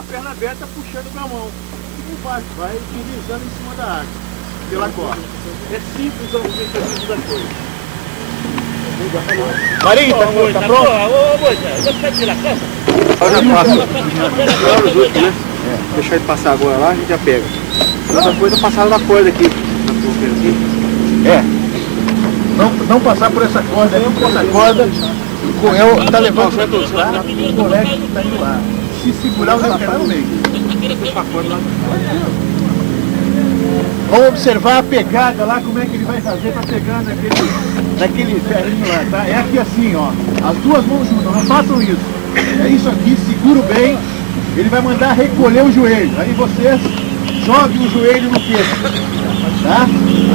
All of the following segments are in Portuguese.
a perna aberta puxando com a mão. E por baixo, vai deslizando em cima da água, pela corda. É simples o objetivo da coisa. Marinho, tá pronto? Ô, Moisés, você quer tirar a peça? Eu já passo. Os últimos, né? Deixar ele passar agora lá, a gente já pega. Outra coisa é passar na corda aqui. Não passar por essa corda, não por essa corda. Tá levando o moleque que tá indo lá. Se segurar, o cara no meio. Vamos observar a pegada lá, como é que ele vai fazer para pegar naquele ferrinho lá, tá? É aqui assim, ó. As duas mãos juntas, não façam isso. É isso aqui, seguro bem. Ele vai mandar recolher o joelho. Aí vocês joguem o joelho no queixo, tá?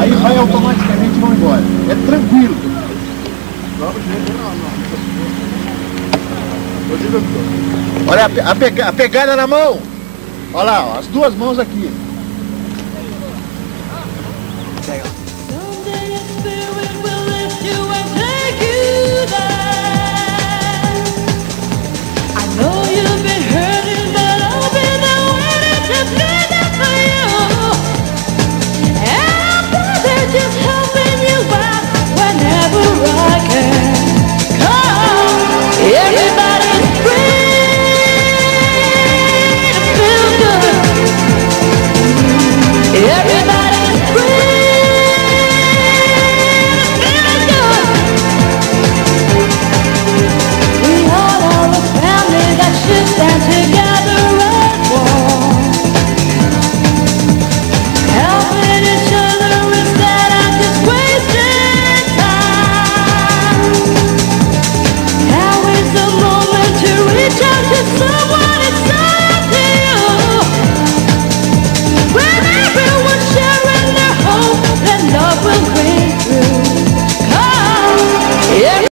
Aí vai automaticamente e vão embora. É tranquilo. Olha a pegada na mão. Olha lá, ó, as duas mãos aqui.